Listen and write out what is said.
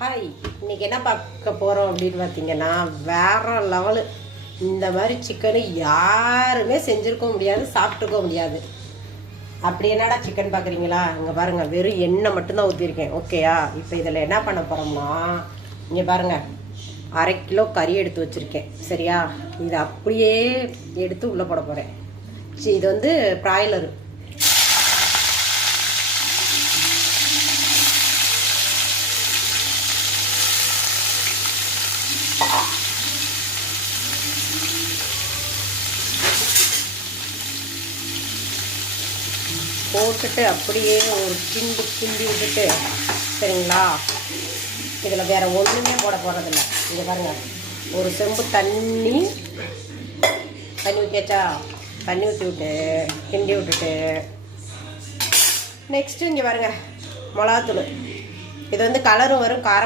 Hi, இன்னைக்கு என்ன பார்க்க போகிறோம் அப்படின்னு பார்த்தீங்கன்னா, வேற லெவலு. இந்த மாதிரி சிக்கனு யாருமே செஞ்சுருக்க முடியாது, சாப்பிட்டுக்க முடியாது. அப்படி என்னடா சிக்கன் பார்க்குறீங்களா? இங்கே பாருங்கள், வெறும் எண்ணெய் மட்டும்தான் ஊற்றிருக்கேன். ஓகேயா? இப்போ இதில் என்ன பண்ண போகிறோம்னா, இங்கே பாருங்கள், 1/2 கிலோ கறி எடுத்து வச்சுருக்கேன். சரியா? இதை அப்படியே எடுத்து உள்ளே போட போகிறேன். இது வந்து ப்ராய்லரு. போட்டுட்டு அப்படியே ஒரு கிண்டி விட்டுட்டு, சரிங்களா? இதில் வேறு ஒன்றுமே போட போகிறதில்ல. இங்கே பாருங்கள், ஒரு செம்பு தண்ணி ஊற்றியாச்சா? தண்ணி ஊற்றி விட்டு கிண்டி விட்டுட்டு, நெக்ஸ்ட்டு இங்கே பாருங்கள், மிளகாத்தூள். இது வந்து கலரும் வரும், காரம்